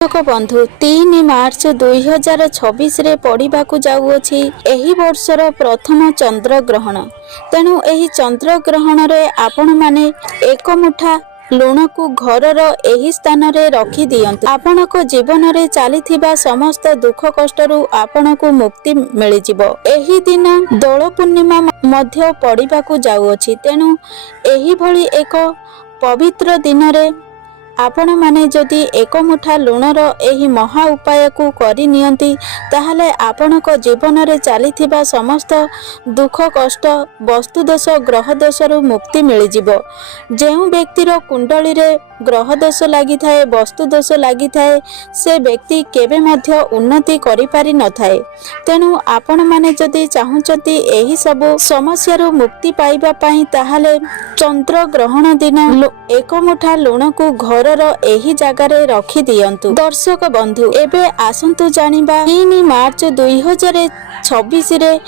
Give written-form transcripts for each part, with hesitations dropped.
दर्शक बंधु 3 मार्च 2026 रे पड़िबाकु जाउअछि एही वर्षर प्रथम चंद्र ग्रहण। तेणु एही चंद्र ग्रहण रे आपण माने एक मुठा लुण को घरर एही स्थान रे रखी दियंतु। आपनक जीवन रे चलीथिबा समस्त दुख कष्टरू आपनकु मुक्ति मिली जिवो। एही दिन दोल पूर्णिमा मध्य पड़िबाकु जाउअछि। तेणु एही भली एक पवित्र दिन रे आपण माने जदि एक मुठा लुणर एही महा उपाय को करि नियंती ताहले आपणक जीवन रे चलीथिबा समस्त दुख कष्ट वस्तु दोष ग्रह दोषरू मुक्ति मिली जिवो। जेउ व्यक्तिर कुंडली रे ग्रह दोष लागि थाए वस्तु दोष लागि थाए से व्यक्ति केबे मध्य उन्नति करि पारि न थाए। तेणु आपण माने जदि चाहुचंती एही सब समस्यारू मुक्ति पाइबा पई ताहले चंद्र ग्रहण दिन एक मुठा लुण को घर एही जगार रखी दियंतु। दर्शक बंधु एबे आसंतु जानिबा 3 मार्च 2026 रे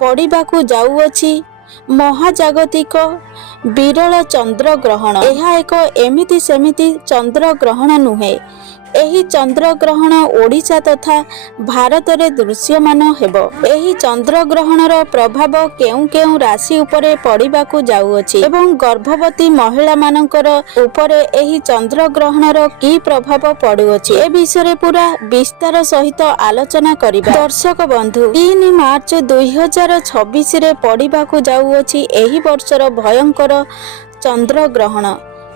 पड़िबाकु जाउअछि महाजागतिक विरल चंद्र ग्रहण। यह एक एमिति सेमिति चंद्र ग्रहण नुहे। एही चंद्र ग्रहण ओडिशा तथा भारत रे दृश्यमान हेबो। एही चंद्र ग्रहणर प्रभाव केउ केउ राशि उपरे पड़िबाकु जाउअछि एवं गर्भवती महिला मानकर उपरे एही चंद्र ग्रहणर की प्रभाव पड़ुअछि ए विषय पूरा विस्तार सहित आलोचना करिबा। दर्शक बंधु 3 मार्च 2026 रे पड़िबाकु जाउअछि एही वर्षर भयंकर चंद्र ग्रहण।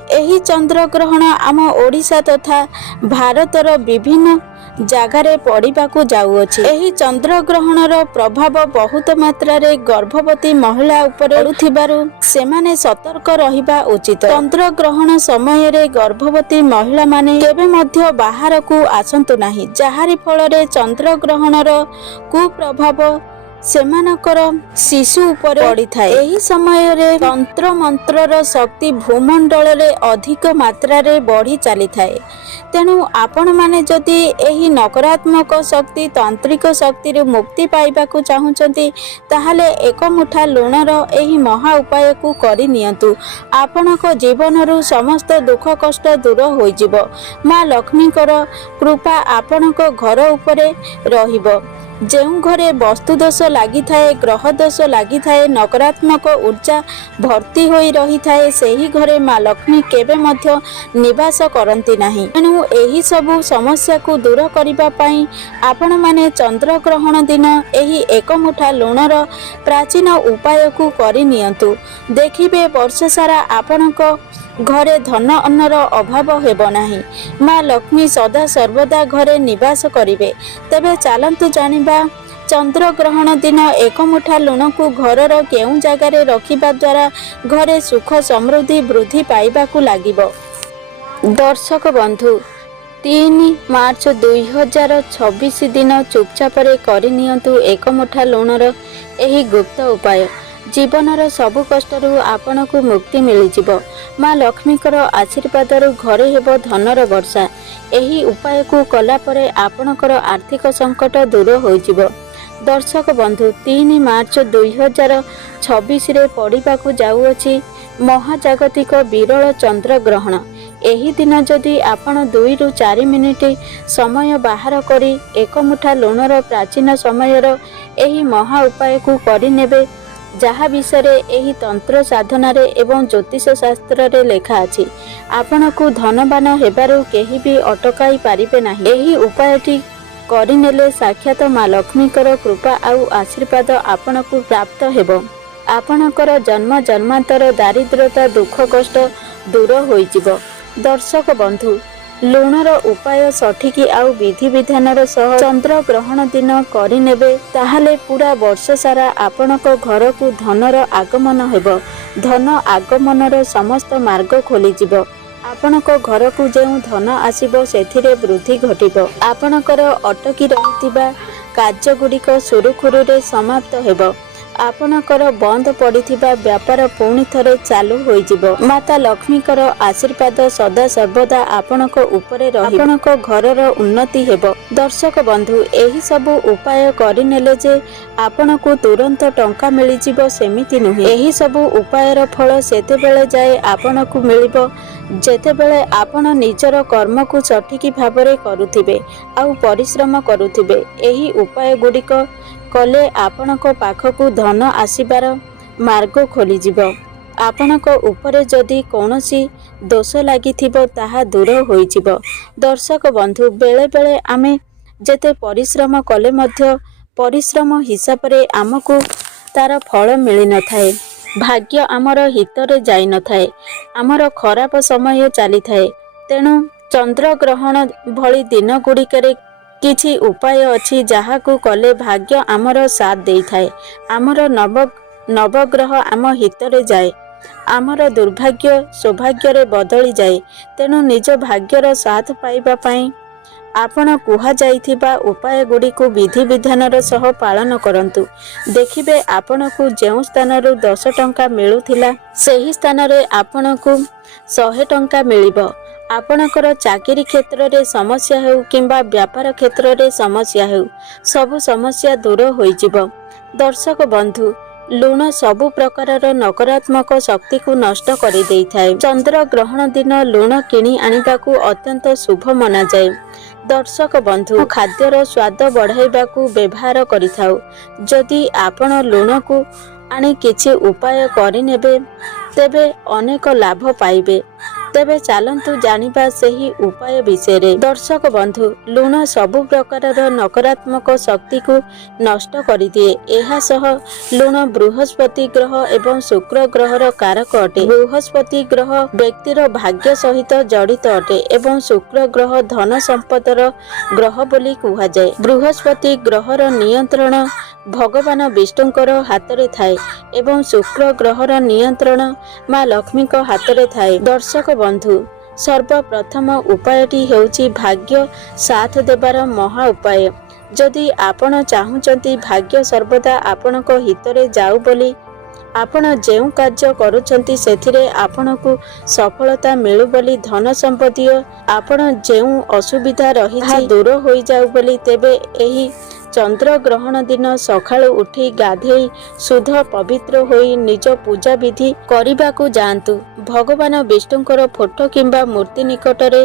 एही चंद्र ग्रहण आम ओडिशा तथा भारतर विभिन्न जगार पड़िबाकु जाउअछि। एही चंद्र ग्रहणर प्रभाव बहुत मात्रा रे गर्भवती महिला उपरे पड़ुथिबारु सेमाने सतर्क रहिबा उचित। चंद्र ग्रहण समय रे गर्भवती महिला माने केबे मध्य बाहर को आसंतु नाही, जाहारी फल रे चंद्र ग्रहणर कुप्रभाव सेमानकर शिशु उपर पड़ी थाए। एही समय रे तंत्र मंत्रर शक्ति भूमंडल रे अधिक मात्रा रे बढ़ी चली थाए। तेणु आपण माने जदि एही नकारात्मक शक्ति तांत्रिक शक्ति रे मुक्ति पाइबाकु चाहुचंती ताहले एक मुठा लुणर एही महा उपाय को करि नियंतु। आपणक जीवनरू समस्त दुख कष्ट दूर होई जिवो। मां लक्ष्मीकर कृपा आपणक घर उपरे रहिबो। जेउ घरे वस्तु दोष लागि थाए ग्रह दोष लागि थाए नकारात्मक ऊर्जा भर्ती होई रही थाए सेही घरे मां लक्ष्मी केबे मध्य निवास करंती नाही। तेणु एही सबु समस्या को दूर करिबा पई आपण माने चंद्र ग्रहण दिन एही एक मुठा लुणर प्राचीन उपाय को करि नियंतु। देखिबे वर्ष सारा आपणक घरे धन अन्नर अभाव हेबो नाही। मां लक्ष्मी सदा सर्वदा घरे निवास करिवे। तेबे चालंतु जानिबा चंद्र ग्रहण दिन एक मुठा लुण को घरर केउ जगार रखिबा द्वारा घरे सुख समृद्धि वृद्धि पाइबाकु लागिबो। दर्शक बंधु 3 मार्च 2026 दिन चुपचाप करि नियंतु एक मुठा लुणर एही गुप्त उपाय। जीवनर सबु कष्टरू आपण को मुक्ति मिली जिवो। मां लक्ष्मीकर आशीर्वादरू घरे हेबो धनर वर्षा। एही उपाय को कला परे आपणकर आर्थिक संकट दूर होई जिवो। दर्शक बंधु 3 मार्च 2026 रे पड़िबाकु जाउअछि महाजागतिक विरल चंद्र ग्रहण। एही दिन जदि आपण 2 ରୁ 4 मिनिट समय बाहर करी एक मुठा लुणर प्राचीन समयर एही महा उपाय को करि नेबे जहा विषय एही तंत्र साधना रे एवं ज्योतिष शास्त्र रे लेखा अछि आपण को धनवान हेबारु केही भी अटकाई पारिबे नाही। एही उपायटी करिनेले साक्षात मां लक्ष्मीकर कृपा आउ आशीर्वाद आपण को प्राप्त हेबो। आपणकर जन्म जन्मांतर दारिद्रता दुख कष्ट दूर होई जिवो। दर्शक बंधु लुणर उपाय सठिक आउ विधि विधानर सह चंद्र ग्रहण दिन करि नेबे ताहाले पूरा वर्ष सारा आपणक घर को धनर आगमन हेबो। धन आगमनर समस्त मार्ग खोली जिवो। आपणक घर को जेउ धन आसीबो सेथिरे वृद्धि घटिबो। आपणकर अटकी रहितिबा कार्य गुड़िक सुरुखुरु रे समाप्त हेबो। ଆପଣଙ୍କର ବନ୍ଦ ପଡ଼ିଥିବା ବ୍ୟାପାର ପୁଣି ଥରେ ଚାଲୁ ହୋଇଯିବ। ମାତା ଲକ୍ଷ୍ମୀଙ୍କର ଆଶୀର୍ବାଦ ସଦା ସର୍ବଦା ଆପଣଙ୍କ ଉପରେ ରହିବ। ଆପଣଙ୍କ ଘରର ଉନ୍ନତି ହେବ। ଦର୍ଶକ ବନ୍ଧୁ, ଏହି ସବୁ ଉପାୟ କରିନେଲେ ଯେ ଆପଣଙ୍କୁ ତୁରନ୍ତ ଟଙ୍କା ମିଳିଯିବ ସେମିତି ନୁହେଁ। ଏହି ସବୁ ଉପାୟର ଫଳ ସେତେବେଳେ ଯାଏ ଆପଣଙ୍କୁ ମିଳିବ ଯେତେବେଳେ ଆପଣ ନିଜର କର୍ମକୁ ସଠିକ ଭାବରେ କରୁଥିବେ ଆଉ ପରିଶ୍ରମ କରୁଥିବେ। ଏହି ଉପାୟ ଗୁଡ଼ିକ କଲେ ଆପଣଙ୍କ ପାଖକୁ ଧନ ଆସିବାର ମାର୍ଗ ଖୋଲିଯିବ। ଆପଣଙ୍କ ଉପରେ ଯଦି କୌଣସି ଦୋଷ ଲାଗିଥିବ ତାହା ଦୂର ହୋଇଯିବ। ଦର୍ଶକ ବନ୍ଧୁ, ବେଳେବେଳେ ଆମେ ଯେତେ ପରିଶ୍ରମ କଲେ ମଧ୍ୟ ପରିଶ୍ରମ ହିସାବରେ ଆମକୁ ତାର ଫଳ ମିଳିନଥାଏ। ଭାଗ୍ୟ ଆମର ହିତରେ ଯାଇନଥାଏ। ଆମର ଖରାପ ସମୟ ଚାଲିଥାଏ। ତେଣୁ ଚନ୍ଦ୍ରଗ୍ରହଣ ଭଳି ଦିନ ଗୁଡ଼ିକରେ କିଛି ଉପାୟ ଅଛି ଯାହାକୁ କଲେ ଭାଗ୍ୟ ଆମର ସାଥ ଦେଇଥାଏ। ଆମର ନବଗ୍ରହ ଆମ ହିତରେ ଯାଏ। ଆମର ଦୁର୍ଭାଗ୍ୟ ସୌଭାଗ୍ୟରେ ବଦଳିଯାଏ। ତେଣୁ ନିଜ ଭାଗ୍ୟର ସାଥ ପାଇବା ପାଇଁ ଆପଣ କୁହାଯାଇଥିବା ଉପାୟ ଗୁଡ଼ିକୁ ବିଧିବିଧାନର ସହ ପାଳନ କରନ୍ତୁ। ଦେଖିବେ ଆପଣଙ୍କୁ ଯେଉଁ ସ୍ଥାନରୁ 10 ଟଙ୍କା ମିଳୁଥିଲା ସେହି ସ୍ଥାନରେ ଆପଣଙ୍କୁ 100 ଟଙ୍କା ମିଳିବ। ଆପଣଙ୍କର ଚାକିରି କ୍ଷେତ୍ରରେ ସମସ୍ୟା ହେଉ କିମ୍ବା ବ୍ୟାପାର କ୍ଷେତ୍ରରେ ସମସ୍ୟା ହେଉ, ସବୁ ସମସ୍ୟା ଦୂର ହୋଇଯିବ। ଦର୍ଶକ ବନ୍ଧୁ, ଲୁଣ ସବୁ ପ୍ରକାରର ନକାରାତ୍ମକ ଶକ୍ତିକୁ ନଷ୍ଟ କରିଦେଇଥାଏ। ଚନ୍ଦ୍ରଗ୍ରହଣ ଦିନ ଲୁଣ କିଣି ଆଣିବାକୁ ଅତ୍ୟନ୍ତ ଶୁଭ ମନାଯାଏ। ଦର୍ଶକ ବନ୍ଧୁ, ଖାଦ୍ୟର ସ୍ୱାଦ ବଢ଼ାଇବାକୁ ବ୍ୟବହାର କରିଥାଉ। ଯଦି ଆପଣ ଲୁଣକୁ ଆଣି କିଛି ଉପାୟ କରିନେବେ ତେବେ ଅନେକ ଲାଭ ପାଇବେ। ତେବେ ଚାଲନ୍ତୁ ଜାଣିବା ସେହି ଉପାୟ ବିଷୟରେ। ଦର୍ଶକ ବନ୍ଧୁ, ଲୁଣ ସବୁ ପ୍ରକାରର ନକାରାତ୍ମକ ଶକ୍ତିକୁ ନଷ୍ଟ କରିଦିଏ। ଏହା ସହ ଲୁଣ ବୃହସ୍ପତି ଗ୍ରହ ଏବଂ ଶୁକ୍ର ଗ୍ରହର କାରକ ଅଟେ। ବୃହସ୍ପତି ଗ୍ରହ ବ୍ୟକ୍ତିର ଭାଗ୍ୟ ସହିତ ଜଡ଼ିତ ଅଟେ ଏବଂ ଶୁକ୍ର ଗ୍ରହ ଧନ ସମ୍ପଦର ଗ୍ରହ ବୋଲି କୁହାଯାଏ। ବୃହସ୍ପତି ଗ୍ରହର ନିୟନ୍ତ୍ରଣ ଭଗବାନ ବିଷ୍ଣୁଙ୍କର ହାତରେ ଥାଏ ଏବଂ ଶୁକ୍ର ଗ୍ରହର ନିୟନ୍ତ୍ରଣ ମା ଲକ୍ଷ୍ମୀଙ୍କ ହାତରେ ଥାଏ। ଦର୍ଶକ ବନ୍ଧୁ, ସର୍ବପ୍ରଥମ ଉପାୟଟି ହେଉଛି ଭାଗ୍ୟ ସାଥ ଦେବାର ମହା ଉପାୟ। ଯଦି ଆପଣ ଚାହୁଁଛନ୍ତି ଭାଗ୍ୟ ସର୍ବଦା ଆପଣଙ୍କ ହିତରେ ଯାଉ ବୋଲି, ଆପଣ ଯେଉଁ କାର୍ଯ୍ୟ କରୁଛନ୍ତି ସେଥିରେ ଆପଣଙ୍କୁ ସଫଳତା ମିଳୁ ବୋଲି, ଧନ ସମ୍ପତ୍ତିୟ ଆପଣ ଯେଉଁ ଅସୁବିଧା ରହିଛି ଦୂର ହୋଇଯାଉ ବୋଲି, ତେବେ ଏହି ଚନ୍ଦ୍ରଗ୍ରହଣ ଦିନ ସକାଳୁ ଉଠି ଗାଧେଇ ଶୁଦ୍ଧ ପବିତ୍ର ହୋଇ ନିଜ ପୂଜା ବିଧି କରିବାକୁ ଯାଆନ୍ତୁ। ଭଗବାନ ବିଷ୍ଣୁଙ୍କର ଫଟୋ କିମ୍ବା ମୂର୍ତ୍ତି ନିକଟରେ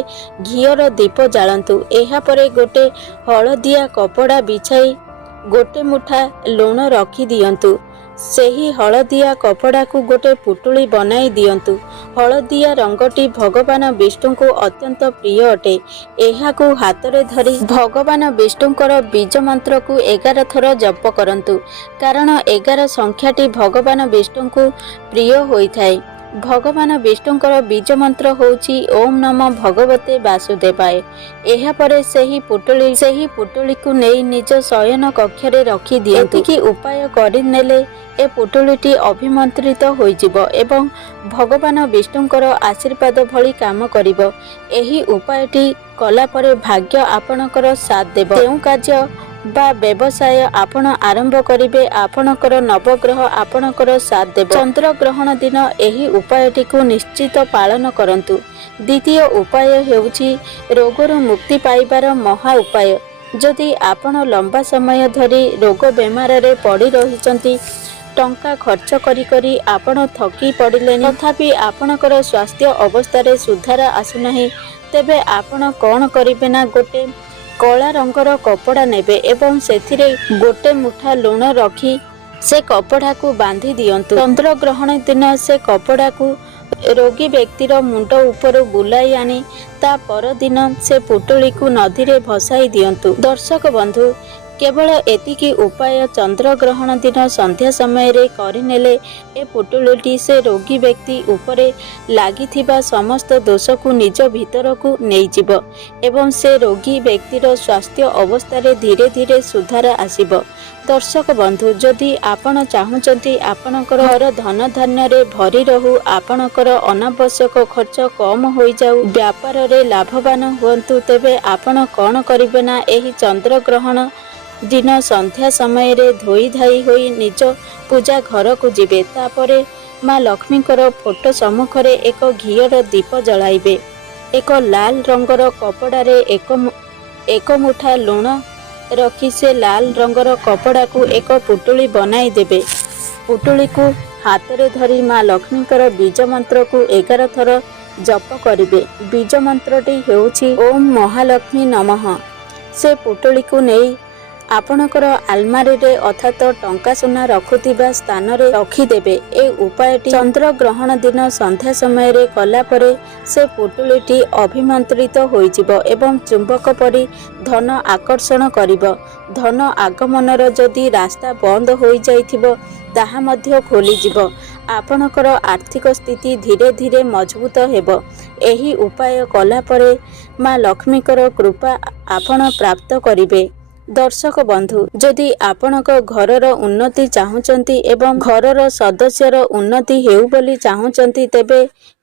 ଘିଅର ଦୀପ ଜାଳନ୍ତୁ। ଏହାପରେ ଗୋଟେ ହଳଦିଆ କପଡ଼ା ବିଛାଇ ଗୋଟେ ମୁଠା ଲୁଣ ରଖିଦିଅନ୍ତୁ। ସେହି ହଳଦିଆ କପଡ଼ାକୁ ଗୋଟେ ପୁଟୁଳି ବନାଇ ଦିଅନ୍ତୁ। ହଳଦିଆ ରଙ୍ଗଟି ଭଗବାନ ବିଷ୍ଣୁଙ୍କୁ ଅତ୍ୟନ୍ତ ପ୍ରିୟ ଅଟେ। ଏହାକୁ ହାତରେ ଧରି ଭଗବାନ ବିଷ୍ଣୁଙ୍କର ବୀଜ ମନ୍ତ୍ରକୁ 11 ଥର ଜପ କରନ୍ତୁ। କାରଣ 11 ସଂଖ୍ୟାଟି ଭଗବାନ ବିଷ୍ଣୁଙ୍କୁ ପ୍ରିୟ ହୋଇଥାଏ। ଭଗବାନ ବିଷ୍ଣୁଙ୍କର ବୀଜ ମନ୍ତ୍ର ହେଉଛି ଓಂ ନମଃ ଭଗବତେ ବାସୁଦେବାୟ। ଏହାପରେ ସେହି ପୁଟୁଳିକୁ ନେଇ ନିଜ ଶୟନ କକ୍ଷରେ ରଖିଦିଅନ୍ତୁ। ଏତିକି ଉପାୟ କରିନେଲେ ଏ ପୁଟୁଳିଟି ଅଭିମନ୍ତ୍ରିତ ହୋଇଯିବ ଏବଂ ଭଗବାନ ବିଷ୍ଣୁଙ୍କର ଆଶୀର୍ବାଦ ଭଳି କାମ କରିବ। ଏହି ଉପାୟଟି କଲା ପରେ ଭାଗ୍ୟ ଆପଣଙ୍କର ସାଥ ଦେବ। ଯେଉଁ କାର୍ଯ୍ୟ ବା ବ୍ୟବସାୟ ଆପଣ ଆରମ୍ଭ କରିବେ ଆପଣଙ୍କର ନବଗ୍ରହ ଆପଣଙ୍କର ସାଥ ଦେବ। ଚନ୍ଦ୍ରଗ୍ରହଣ ଦିନ ଏହି ଉପାୟଟିକୁ ନିଶ୍ଚିତ ପାଳନ କରନ୍ତୁ। ଦ୍ୱିତୀୟ ଉପାୟ ହେଉଛି ରୋଗରୁ ମୁକ୍ତି ପାଇବାର ମହା ଉପାୟ। ଯଦି ଆପଣ ଲମ୍ବା ସମୟ ଧରି ରୋଗ ବେମାରରେ ପଡ଼ି ରହିଛନ୍ତି, ଟଙ୍କା ଖର୍ଚ୍ଚ କରି ଆପଣ ଥକି ପଡ଼ିଲେଣି, ତଥାପି ଆପଣଙ୍କର ସ୍ୱାସ୍ଥ୍ୟ ଅବସ୍ଥାରେ ସୁଧାର ଆସୁନାହିଁ, ତେବେ ଆପଣ କ'ଣ କରିବେ ନା ଗୋଟେ କଳା ରଙ୍ଗର କପଡ଼ା ନେବେ ଏବଂ ସେଥିରେ ଗୋଟେ ମୁଠା ଲୁଣ ରଖି ସେ କପଡ଼ାକୁ ବାନ୍ଧି ଦିଅନ୍ତୁ। ଚନ୍ଦ୍ରଗ୍ରହଣ ଦିନ ସେ କପଡ଼ାକୁ ରୋଗୀ ବ୍ୟକ୍ତିର ମୁଣ୍ଡ ଉପରୁ ବୁଲାଇ ଆଣି ତା ପରଦିନ ସେ ପୁଟୁଳିକୁ ନଦୀରେ ଭସାଇ ଦିଅନ୍ତୁ। ଦର୍ଶକ ବନ୍ଧୁ, କେବଳ ଏତିକି ଉପାୟ ଚନ୍ଦ୍ରଗ୍ରହଣ ଦିନ ସନ୍ଧ୍ୟା ସମୟରେ କରିନେଲେ ଏ ପୁଟୁଳିଟି ସେ ରୋଗୀ ବ୍ୟକ୍ତି ଉପରେ ଲାଗିଥିବା ସମସ୍ତ ଦୋଷକୁ ନିଜ ଭିତରକୁ ନେଇଯିବ ଏବଂ ସେ ରୋଗୀ ବ୍ୟକ୍ତିର ସ୍ୱାସ୍ଥ୍ୟ ଅବସ୍ଥାରେ ଧୀରେ ଧୀରେ ସୁଧାର ଆସିବ। ଦର୍ଶକ ବନ୍ଧୁ, ଯଦି ଆପଣ ଚାହୁଁଛନ୍ତି ଆପଣଙ୍କର ଘର ଧନ ଧାନ୍ୟରେ ଭରି ରହୁ, ଆପଣଙ୍କର ଅନାବଶ୍ୟକ ଖର୍ଚ୍ଚ କମ୍ ହୋଇଯାଉ, ବ୍ୟାପାରରେ ଲାଭବାନ ହୁଅନ୍ତୁ, ତେବେ ଆପଣ କ'ଣ କରିବେ ନା ଏହି ଚନ୍ଦ୍ରଗ୍ରହଣ दिन संध्या समय धोई धाई होई निज पूजा घर को जीवे। तापरे माँ लक्ष्मीकर फोटो सम्मुख एक घीर दीप जलाइबे। एक लाल रंगर कपड़ारे एक मुठा लुण रखी से लाल रंगर कपड़ा को एक पुटुली बनाई देबे। पुटुली को हाथ रे धरी माँ लक्ष्मीकर बीज मंत्र को 11 थर जप करिबे। बीज मंत्रटी हेउछि ओम महालक्ष्मी नमः। से पुटुली को नहीं आपणकर आलमारी रे अर्थात टंका सुना रखुथिबा स्थान रे रखिदेबे। ए उपायटी चंद्र ग्रहण दिन संध्या समय रे कला परे से पुटुलीटी अभिमंत्रित होइजिबो एवं चुंबक परी धन आकर्षण करिबो। धन आगमनर जदि रास्ता बंद होई जाइथिबो ताहा मध्य खोली जिवो। आपणकर आर्थिक स्थिति धीरे धीरे मजबूत हेबो। एही उपाय कला परे माँ लक्ष्मीकर कृपा आपण प्राप्त करिबे। दर्शक बंधु, जदि आपणक घरर उन्नति चाहुचंती एवं घरर सदस्यर उन्नति हेउ बोली चाहुचंती तेबे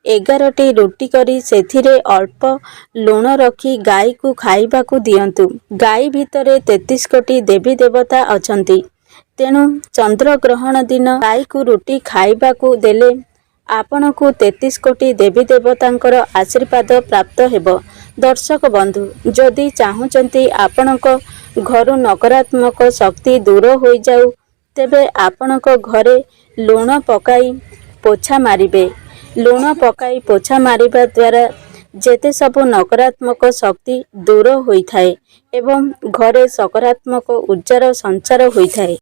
11टी रुटी करी सेथिरे अल्प लुण रखी गाई को खाइबाकू दियंतु। गाई भितरे 33 कोटी देवी देवता अछंती। तेणु चंद्र ग्रहण दिन गाई को रुटी खाइबाकू देले आपणकू 33 कोटी देवी देवतांकर आशीर्वाद प्राप्त हेबो। दर्शक बंधु, जदि चाहुचंती आपणक घरु नकारात्मक शक्ति दूर हो जाऊ तेबे आपणक घरे लुण पकाई पोछा मारिबे। लुण पकाई पोछा मारिबा द्वारा जेते सबु नकारात्मक शक्ति दूर होइथाए एवं घरे सकारात्मक ऊर्जार संचार होइथाए।